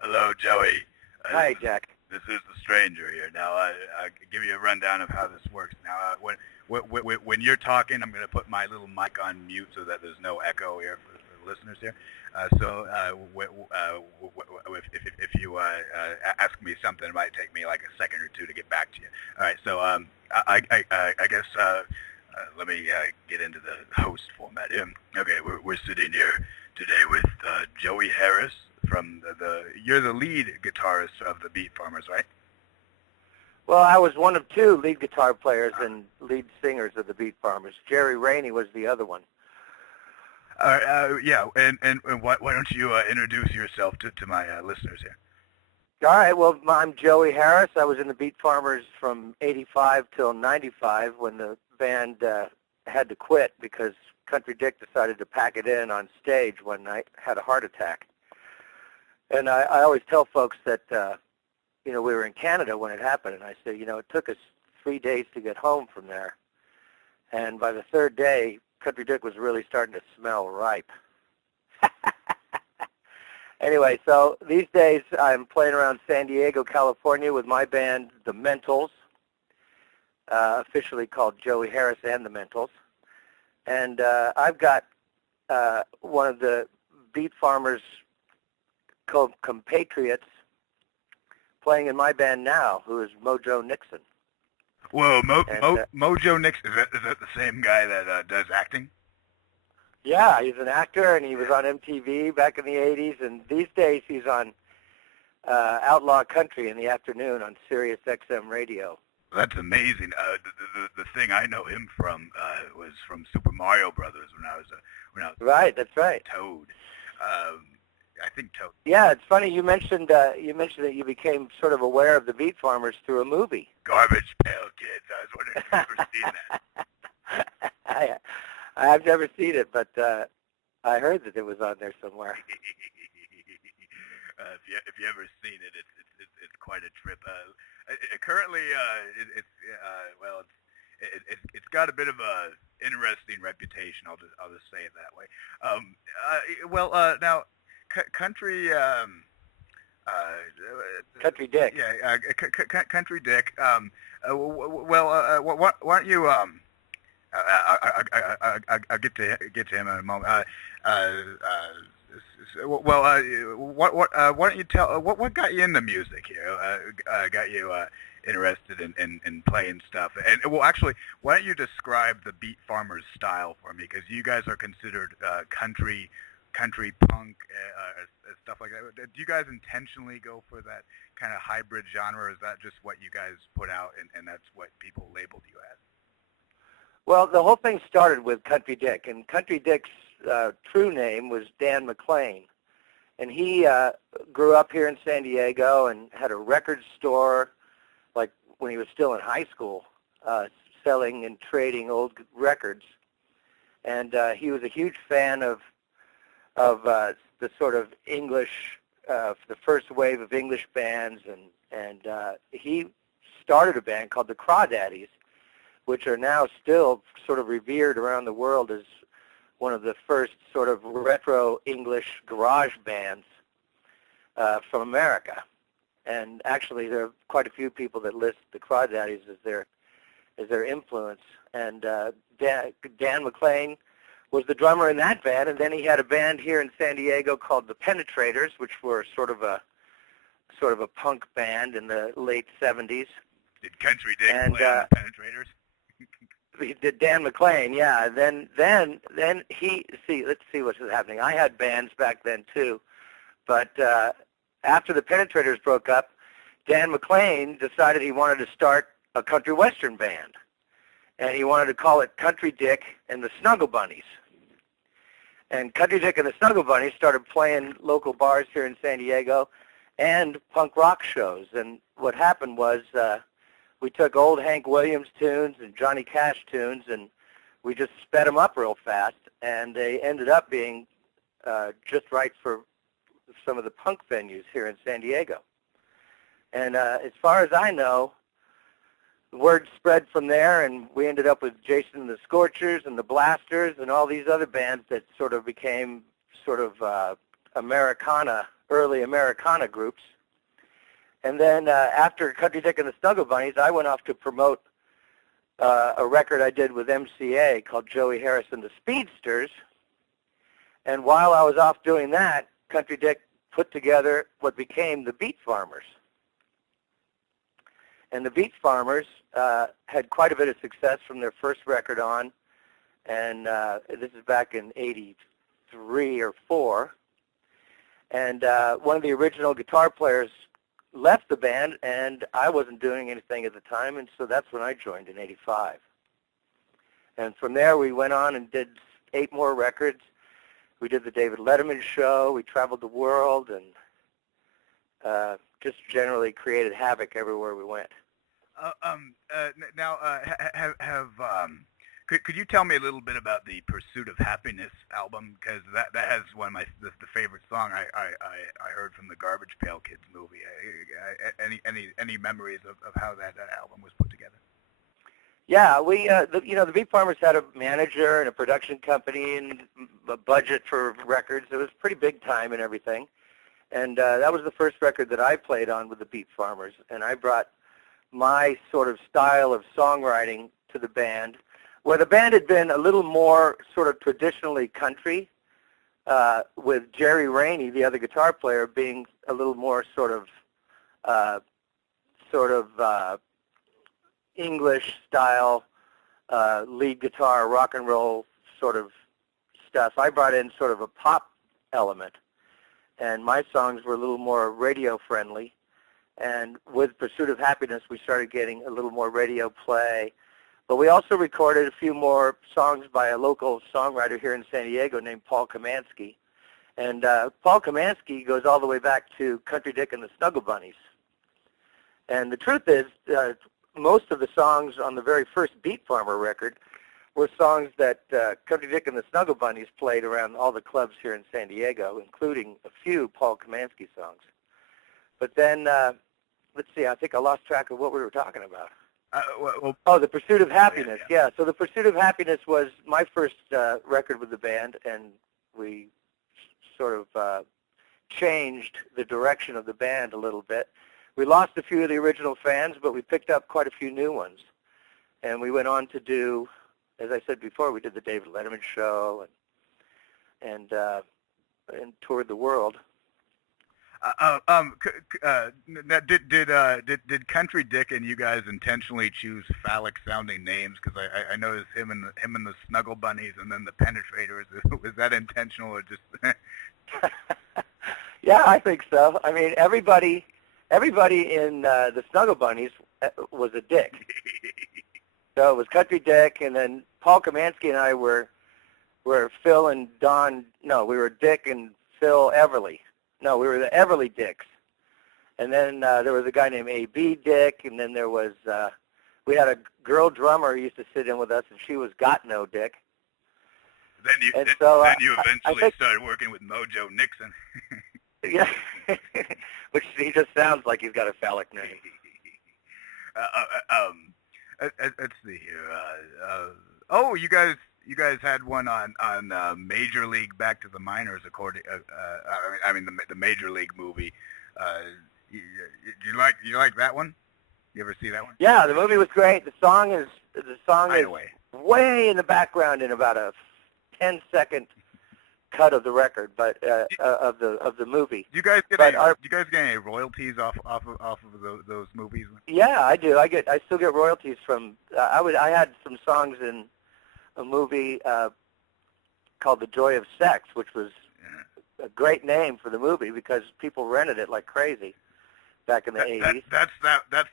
Hello, Joey. Hi, Jack. This is the stranger here. Now, I'll give you a rundown of how this works. Now, when you're talking, I'm going to put my little mic on mute so that there's no echo here for the listeners here. If you ask me something, it might take me like a second or two to get back to you. All right. So I guess let me get into the host format. Okay, we're sitting here today with Joey Harris from you're the lead guitarist of the Beat Farmers, right? Well, I was one of two lead guitar players and lead singers of the Beat Farmers. Jerry Rainey was the other one. Yeah, and why don't you introduce yourself to my listeners here? All right, well, I'm Joey Harris. I was in the Beat Farmers from 85 till 95 when the band had to quit because Country Dick decided to pack it in on stage one night, had a heart attack. And I always tell folks that, we were in Canada when it happened, and I said, it took us 3 days to get home from there. And by the third day, Country Dick was really starting to smell ripe. Anyway, so these days I'm playing around San Diego, California with my band, The Mentals, officially called Joey Harris and The Mentals. And I've got one of the Beat Farmers compatriots playing in my band now, who is Mojo Nixon. Whoa, Mojo Nixon, is that the same guy that does acting? Yeah, he's an actor, and he was on MTV back in the 80s, and these days he's on Outlaw Country in the afternoon on Sirius XM radio. That's amazing. The thing I know him from was from Super Mario Brothers when I was right. That's right. Toad. I think Toad. Yeah, it's funny you mentioned that you became sort of aware of the Beat Farmers through a movie. Garbage Pail Kids. I was wondering if you've ever seen that. I've never seen it, but I heard that it was on there somewhere. If you ever seen it, it's quite a trip. Currently, it's got a bit of a interesting reputation. I'll just say it that way. Now, Country Dick. Yeah, Country Dick. Why don't you I'll get to him in a moment. Why don't you tell what got you into music here? Got you interested in playing stuff? And actually, why don't you describe the Beat Farmers style for me? Because you guys are considered country punk, stuff like that. Do you guys intentionally go for that kind of hybrid genre, or is that just what you guys put out and that's what people labeled you as? Well, the whole thing started with Country Dick, and Country Dick's true name was Dan McLean. And he grew up here in San Diego and had a record store, like when he was still in high school, selling and trading old records. And he was a huge fan of the sort of English, the first wave of English bands, and he started a band called the Crawdaddies, which are now still sort of revered around the world as one of the first sort of retro English garage bands from America. And actually, there are quite a few people that list the Crawdaddies as their influence. And Dan McLean was the drummer in that band, and then he had a band here in San Diego called the Penetrators, which were sort of a punk band in the late 70s. Did Country Dick play on the Penetrators? He did Dan McLean, yeah. Then let's see what's happening. I had bands back then too, but after the Penetrators broke up, Dan McLean decided he wanted to start a country western band, and he wanted to call it Country Dick and the Snuggle Bunnies. And Country Dick and the Snuggle Bunnies started playing local bars here in San Diego and punk rock shows. And what happened was we took old Hank Williams tunes and Johnny Cash tunes, and we just sped them up real fast, and they ended up being just right for some of the punk venues here in San Diego. And as far as I know, the word spread from there, and we ended up with Jason and the Scorchers and the Blasters and all these other bands that sort of became sort of early Americana groups. And then after Country Dick and the Snuggle Bunnies, I went off to promote a record I did with MCA called Joey Harris and the Speedsters. And while I was off doing that, Country Dick put together what became the Beat Farmers. And the Beat Farmers had quite a bit of success from their first record on, and this is back in '83 or '4. And one of the original guitar players left the band, and I wasn't doing anything at the time, and so that's when I joined in '85. And from there, we went on and did 8 more records. We did the David Letterman show. We traveled the world, and just generally created havoc everywhere we went. Now, could you tell me a little bit about the Pursuit of Happiness album? Because that has one of the favorite song I heard from the Garbage Pail Kids movie. Any memories of how that album was put together? Yeah, we the Beat Farmers had a manager and a production company and a budget for records. It was pretty big time and everything. And that was the first record that I played on with the Beat Farmers. And I brought my sort of style of songwriting to the band, where the band had been a little more sort of traditionally country, with Jerry Rainey, the other guitar player, being a little more sort of English style lead guitar, rock and roll sort of stuff. I brought in sort of a pop element, and my songs were a little more radio friendly. And with Pursuit of Happiness, we started getting a little more radio play. But we also recorded a few more songs by a local songwriter here in San Diego named Paul Kamansky. And Paul Kamansky goes all the way back to Country Dick and the Snuggle Bunnies. And the truth is, most of the songs on the very first Beat Farmer record were songs that Country Dick and the Snuggle Bunnies played around all the clubs here in San Diego, including a few Paul Kamansky songs. But then, let's see, I think I lost track of what we were talking about. The Pursuit of Happiness, yeah. So the Pursuit of Happiness was my first record with the band, and we sort of changed the direction of the band a little bit. We lost a few of the original fans, but we picked up quite a few new ones. And we went on to do, as I said before, we did the David Letterman show and toured the world. Did Country Dick and you guys intentionally choose phallic-sounding names? Because I noticed him and the Snuggle Bunnies, and then the Penetrators. Was that intentional or just? Yeah, I think so. I mean, everybody in the Snuggle Bunnies was a dick. So it was Country Dick, and then Paul Kamansky and I were Phil and Don. No, we were Dick and Phil Everly. No, we were the Everly Dicks. And then there was a guy named A.B. Dick, and then there was, we had a girl drummer who used to sit in with us, and she was Got No Dick. Then you eventually started working with Mojo Nixon. Yeah, which he just sounds like he's got a phallic name. Let's see here. You guys had one on Major League Back to the Minors, according. The Major League movie. You like that one? You ever see that one? Yeah, the movie was great. The song is way in the background in about a 10-second cut of the record, but of the movie. Do you guys get any royalties off of those movies? Yeah, I do. I still get royalties from. I had some songs in a movie called The Joy of Sex, which was a great name for the movie because people rented it like crazy back in the 80s. That's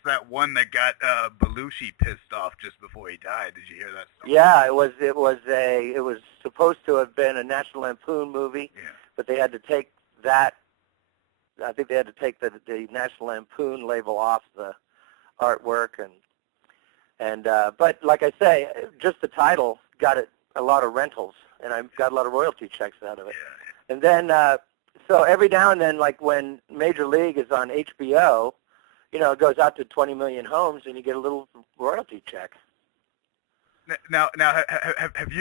that one that got Belushi pissed off just before he died. Did you hear that story? Yeah, it was supposed to have been a National Lampoon movie, but they had to take that. I think they had to take the National Lampoon label off the artwork, but like I say, just the title got it a lot of rentals, and I got a lot of royalty checks out of it. Yeah. And then, so every now and then, like when Major League is on HBO, it goes out to 20 million homes, and you get a little royalty check. Now, have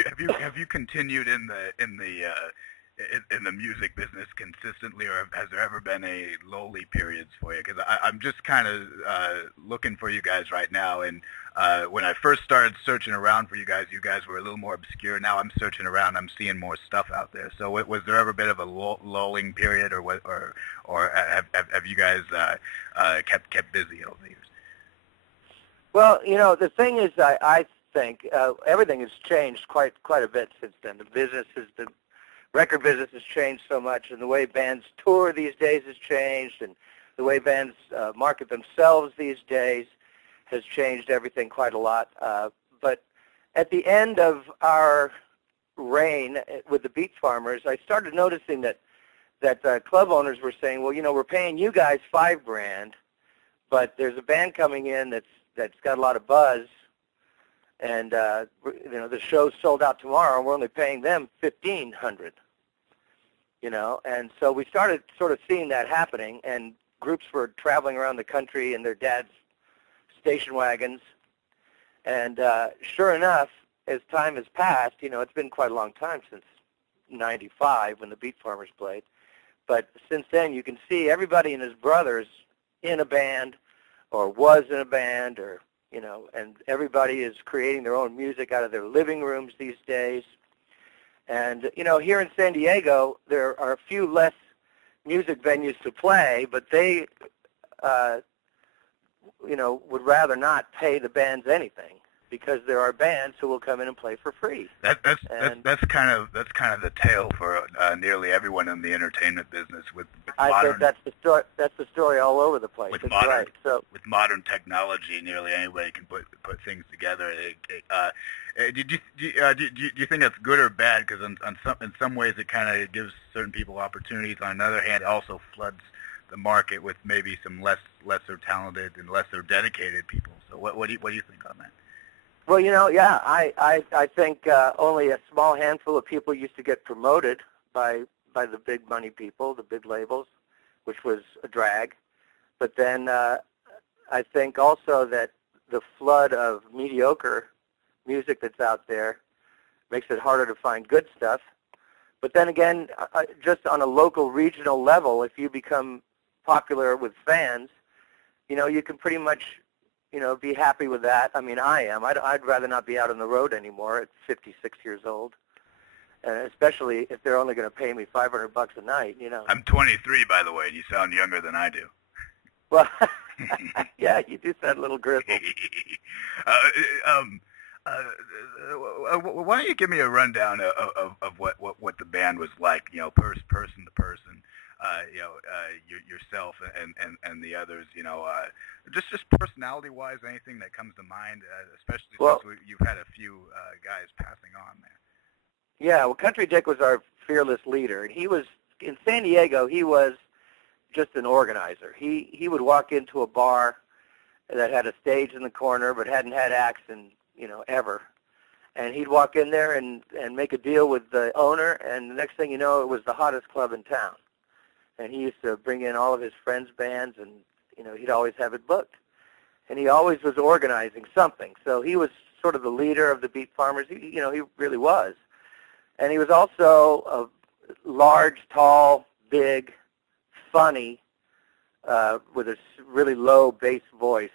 you continued in the in the music business consistently, or has there ever been a lowly periods for you? Because I'm just kind of looking for you guys right now, and when I first started searching around for you guys were a little more obscure. Now I'm searching around, I'm seeing more stuff out there. So was there ever a bit of a lulling period, or what, or have you guys kept busy over the years? Well, the thing is, I think everything has changed quite a bit since then. The record business has changed so much, and the way bands tour these days has changed, and the way bands market themselves these days has changed everything quite a lot. But at the end of our reign with the Beat Farmers, I started noticing that club owners were saying, well, we're paying you guys $5,000, but there's a band coming in that's got a lot of buzz, and the show's sold out tomorrow, and we're only paying them $1,500. And so we started sort of seeing that happening, and groups were traveling around the country in their dad's station wagons. And sure enough, as time has passed, it's been quite a long time since '95 when the Beat Farmers played. But since then, you can see everybody and his brothers in a band or was in a band, or and everybody is creating their own music out of their living rooms these days. And here in San Diego, there are a few less music venues to play, but they would rather not pay the bands anything, because there are bands who will come in and play for free. That's kind of the tale for nearly everyone in the entertainment business. With I think that's the story. That's the story all over the place. With modern technology, nearly anybody can put things together. Do you think that's good or bad? Because in some ways it kind of gives certain people opportunities. On the other hand, it also floods the market with maybe some lesser talented and lesser dedicated people. So what do you think on that? Well, yeah, I think only a small handful of people used to get promoted by the big money people, the big labels, which was a drag. But then I think also that the flood of mediocre music that's out there makes it harder to find good stuff. But then again, just on a local, regional level, if you become popular with fans, you can pretty much be happy with that. I mean, I am. I'd rather not be out on the road anymore at 56 years old, especially if they're only going to pay me $500 a night. I'm 23, by the way, and you sound younger than I do. Well, yeah, you do sound a little grizzled. Why don't you give me a rundown of what the band was like? Person to person. Yourself and the others, just personality-wise, anything that comes to mind, especially since you've had a few guys passing on there. Yeah, well, Country Dick was our fearless leader, and he was in San Diego. He was just an organizer. He would walk into a bar that had a stage in the corner but hadn't had acts in ever, and he'd walk in there and make a deal with the owner, and the next thing you know, it was the hottest club in town. And he used to bring in all of his friends' bands, and he'd always have it booked. And he always was organizing something. So he was sort of the leader of the Beat Farmers. He really was. And he was also a large, tall, big, funny, with a really low bass voice.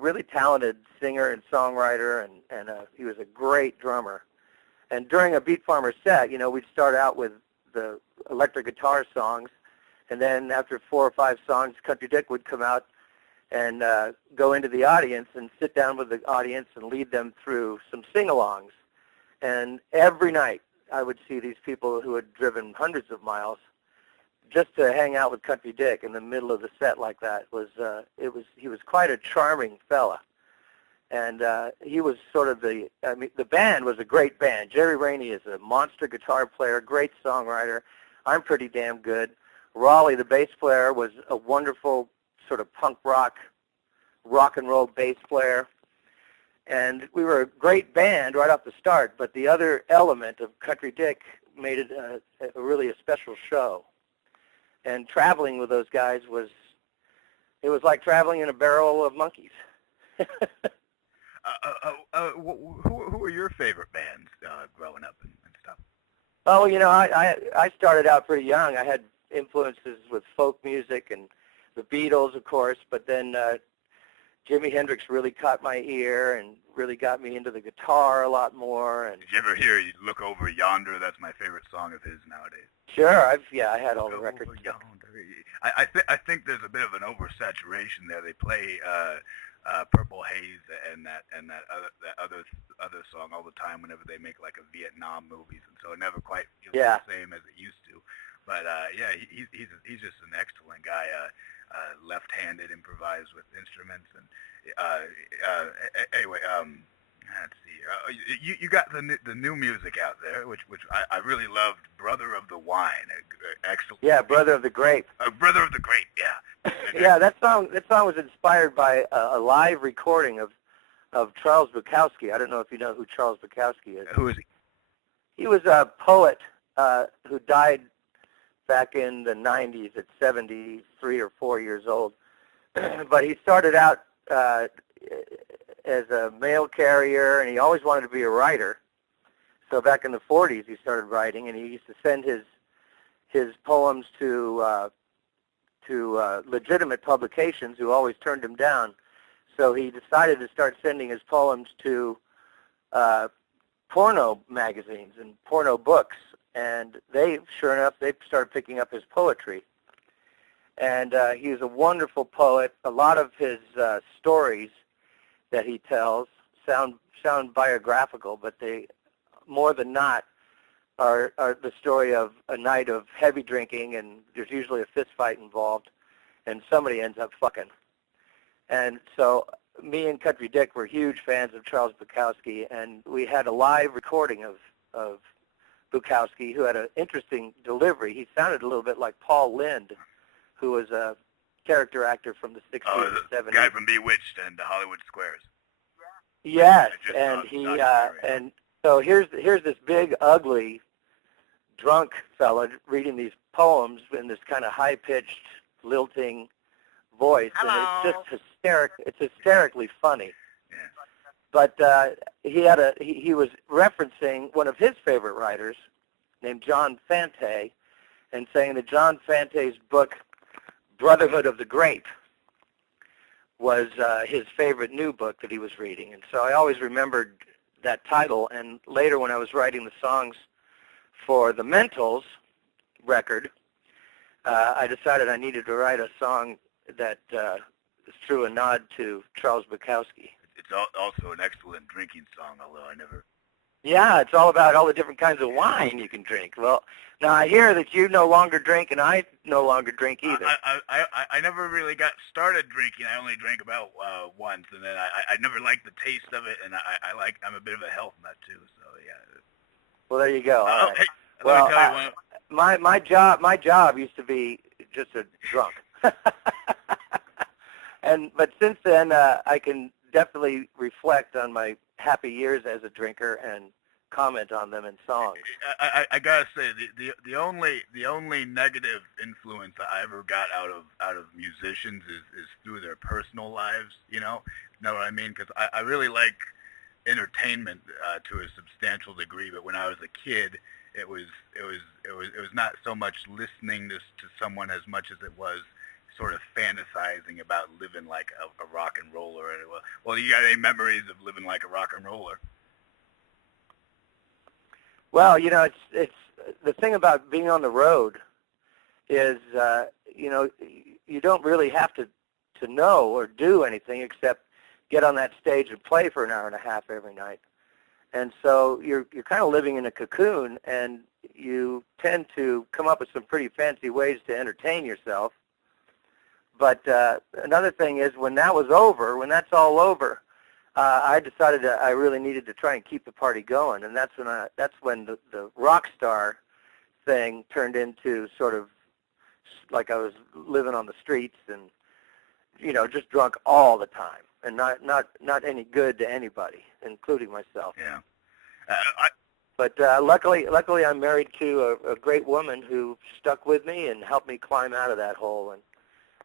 Really talented singer and songwriter, and he was a great drummer. And during a Beat Farmer set, we'd start out with the electric guitar songs, and then after 4 or 5 songs, Country Dick would come out and go into the audience and sit down with the audience and lead them through some sing-alongs. And every night I would see these people who had driven hundreds of miles just to hang out with Country Dick in the middle of the set like that. He was quite a charming fella. And he was sort of the band was a great band. Jerry Rainey is a monster guitar player, great songwriter. I'm pretty damn good. Raleigh, the bass player, was a wonderful sort of punk rock and roll bass player. And we were a great band right off the start, but the other element of Country Dick made it really a special show. And traveling with those guys was like traveling in a barrel of monkeys. Who were your favorite bands growing up and stuff? Oh, I started out pretty young. I had influences with folk music and the Beatles, of course, but then Jimi Hendrix really caught my ear and really got me into the guitar a lot more. And did you ever hear "You Look Over Yonder"? That's my favorite song of his nowadays. Sure, I had all the records. I think there's a bit of an oversaturation there. They play Purple Haze and that other song all the time whenever they make like a Vietnam movies, and so it never quite feels the same as it used to. But he's just an excellent guy. Left-handed, improvised with instruments, and anyway, let's see. You got the new music out there, which I really loved. Brother of the Wine, excellent. Yeah, Brother of the Grape. Brother of the Grape, yeah. Yeah, that song was inspired by a live recording of Charles Bukowski. I don't know if you know who Charles Bukowski is. Who is he? He was a poet who died back in the 90s at 73 or 4 years old. But he started out as a mail carrier, and he always wanted to be a writer. So back in the 40s, he started writing, and he used to send his poems to legitimate publications who always turned him down. So he decided to start sending his poems to porno magazines and porno books. And sure enough, they started picking up his poetry. And he was a wonderful poet. A lot of his stories that he tells sound biographical, but they, more than not, are the story of a night of heavy drinking, and there's usually a fist fight involved, and somebody ends up fucking. And so me and Country Dick were huge fans of Charles Bukowski, and we had a live recording of Bukowski, who had an interesting delivery. He sounded a little bit like Paul Lynde, who was a character actor from the 60s and 70s. Guy from Bewitched and Hollywood Squares. Yes, and and so here's this big, ugly, drunk fella reading these poems in this kind of high-pitched, lilting voice. Hello. And it's just hysterical. It's hysterically funny. Yeah. But he was referencing one of his favorite writers named John Fante, and saying that John Fante's book, Brotherhood of the Grape, was his favorite new book that he was reading. And so I always remembered that title. And later when I was writing the songs for the Mentals record, I decided I needed to write a song that threw a nod to Charles Bukowski. It's also an excellent drinking song, although I never... Yeah, it's all about all the different kinds of wine you can drink. Well, now I hear that you no longer drink, and I no longer drink either. I never really got started drinking. I only drank about once, and then I never liked the taste of it, and I'm a bit of a health nut too. So yeah. Well, there you go. All right. Hey, well, let me tell you my job used to be just a drunk, but since then I can definitely reflect on my happy years as a drinker and comment on them in songs. I gotta say the only negative influence I ever got out of musicians is through their personal lives. You know what I mean? Because I really like entertainment to a substantial degree, but when I was a kid, it was not so much listening to someone as much as it was sort of fantasizing about living like a rock and roller. Well, you got any memories of living like a rock and roller? Well, it's the thing about being on the road is, you don't really have to know or do anything except get on that stage and play for an hour and a half every night. And so you're kind of living in a cocoon, and you tend to come up with some pretty fancy ways to entertain yourself. But another thing is, when that's all over, I decided that I really needed to try and keep the party going, and that's when the rock star thing turned into sort of like I was living on the streets and just drunk all the time, and not any good to anybody, including myself. Yeah. But luckily, I'm married to a great woman who stuck with me and helped me climb out of that hole,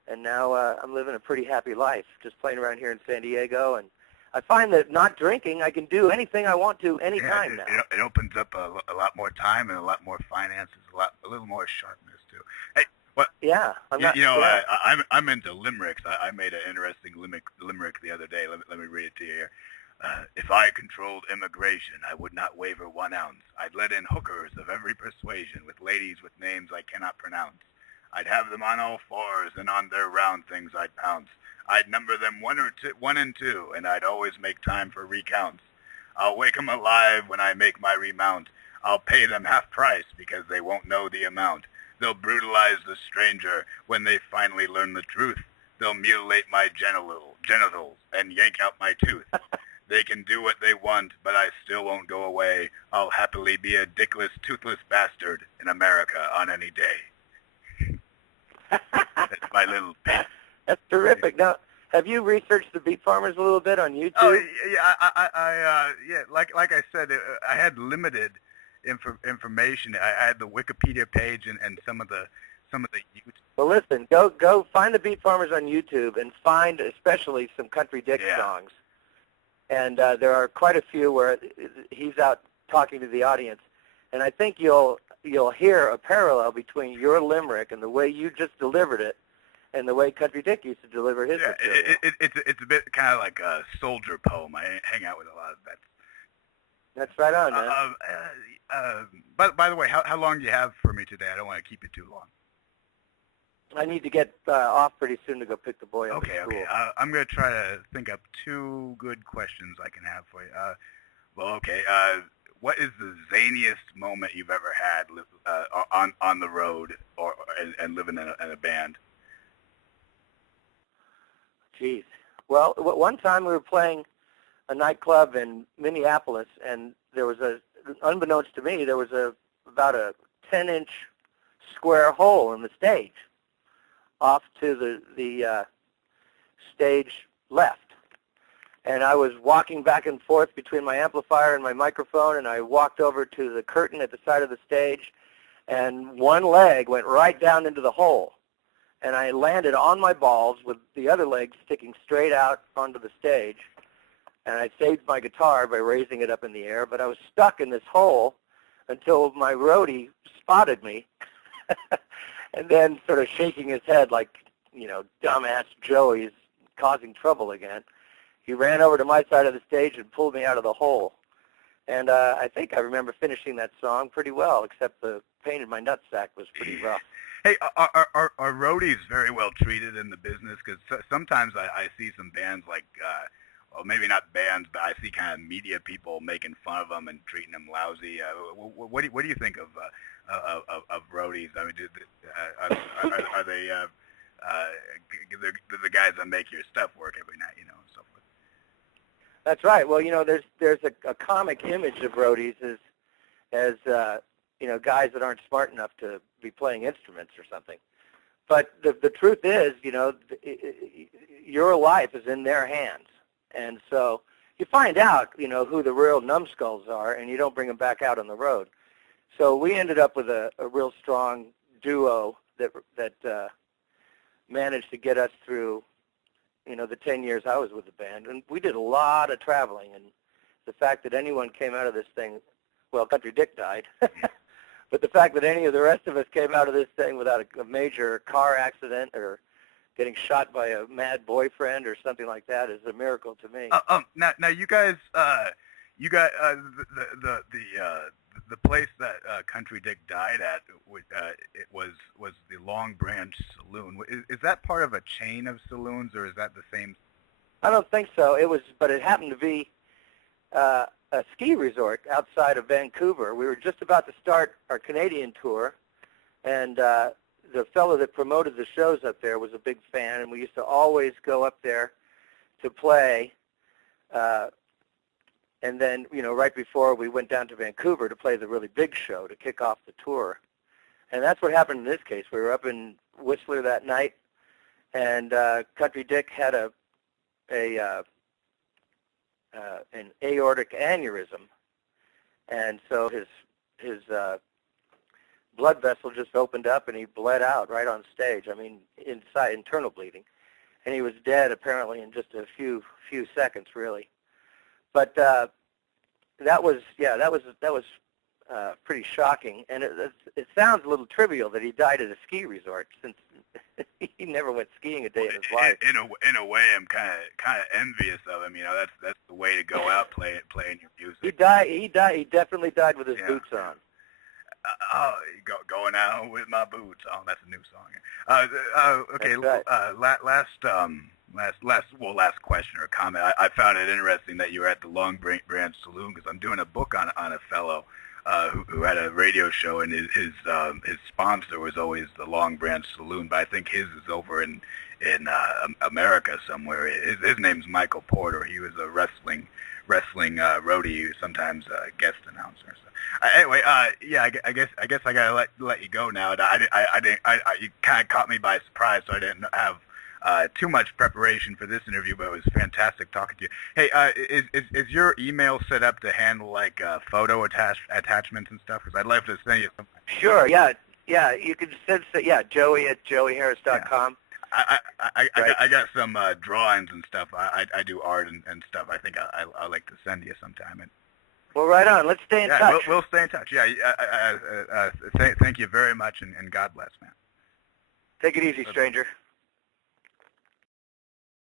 and now I'm living a pretty happy life, just playing around here in San Diego. And I find that not drinking, I can do anything I want to anytime now. It opens up a lot more time and a lot more finances, a little more sharpness too. Hey, what? Yeah, I'm into limericks. I made an interesting limerick the other day. Let me read it to you here. If I controlled immigration, I would not waver 1 ounce. I'd let in hookers of every persuasion with ladies with names I cannot pronounce. I'd have them on all fours, and on their round things I'd pounce. I'd number them 1 and 2, and I'd always make time for recounts. I'll wake 'em alive when I make my remount. I'll pay them half price because they won't know the amount. They'll brutalize the stranger when they finally learn the truth. They'll mutilate my genitals and yank out my tooth. They can do what they want, but I still won't go away. I'll happily be a dickless, toothless bastard in America on any day. That's my little bit. That's terrific. Now, have you researched the Beat Farmers a little bit on YouTube? Oh, yeah. Like I said, I had limited information. I had the Wikipedia page and some of the YouTube. Well, listen, go find the Beat Farmers on YouTube and find especially some Country Dick songs. And there are quite a few where he's out talking to the audience, and I think you'll hear a parallel between your limerick and the way you just delivered it, and the way Country Dick used to deliver his material. It's a bit kind of like a soldier poem. I hang out with a lot of that. That's right on, man. By the way, how long do you have for me today? I don't want to keep you too long. I need to get off pretty soon to go pick the boy up at school. Okay. I'm going to try to think up 2 good questions I can have for you. What is the zaniest moment you've ever had on the road and living in a band? Jeez. Well, one time we were playing a nightclub in Minneapolis, and there was unbeknownst to me, there was about a 10-inch square hole in the stage off to the stage left. And I was walking back and forth between my amplifier and my microphone, and I walked over to the curtain at the side of the stage, and one leg went right down into the hole. And I landed on my balls with the other leg sticking straight out onto the stage. And I saved my guitar by raising it up in the air, but I was stuck in this hole until my roadie spotted me and then sort of shaking his head like, dumbass Joey's causing trouble again. He ran over to my side of the stage and pulled me out of the hole. And I think I remember finishing that song pretty well, except the pain in my nutsack was pretty rough. Hey, are roadies very well treated in the business? Because sometimes I see some bands like, well, maybe not bands, but I see kind of media people making fun of them and treating them lousy. What do you think of roadies? I mean, are they the guys that make your stuff work every night, and so forth? That's right. Well, there's a comic image of roadies as guys that aren't smart enough to be playing instruments or something. But the truth is, your life is in their hands. And so you find out, who the real numbskulls are, and you don't bring them back out on the road. So we ended up with a real strong duo that managed to get us through, the 10 years I was with the band. And we did a lot of traveling. And the fact that anyone came out of this thing, well, Country Dick died. But the fact that any of the rest of us came out of this thing without a major car accident or getting shot by a mad boyfriend or something like that is a miracle to me. Now you guys, the place that Country Dick died at, it was the Long Branch Saloon. Is that part of a chain of saloons, or is that the same? I don't think so. But it happened to be a ski resort outside of Vancouver. We were just about to start our Canadian tour, and the fellow that promoted the shows up there was a big fan, and we used to always go up there to play. And then, right before we went down to Vancouver to play the really big show to kick off the tour. And that's what happened in this case. We were up in Whistler that night, and Country Dick had an aortic aneurysm, and so his blood vessel just opened up, and he bled out right on stage. I mean, internal bleeding, and he was dead apparently in just a few seconds, really. But that was pretty shocking, and it sounds a little trivial that he died at a ski resort, since he never went skiing a day in his life. In a way, I'm kind of envious of him. You know, that's the way to go out playing your music. He definitely died with his boots on. Going out with my boots on. That's a new song. Okay. That's right. Last question or comment. I found it interesting that you were at the Long Branch Saloon, because I'm doing a book on a fellow who had a radio show, and his sponsor was always the Long Branch Saloon, but I think his is over in America somewhere. His name's Michael Porter. He was a wrestling roadie, sometimes guest announcer. So, anyway, yeah, I guess I gotta let you go now. You kind of caught me by surprise, so I didn't have too much preparation for this interview, but it was fantastic talking to you. Hey, is your email set up to handle like photo attachments and stuff? Because I'd love to send you something. Sure, yeah. You can send Joey at joeyharris.com. I got some drawings and stuff. I do art and stuff. I think I'd like to send you sometime. Well, right on. Let's stay in touch. We'll stay in touch. Yeah. Thank you very much, and God bless, man. Take it easy, stranger.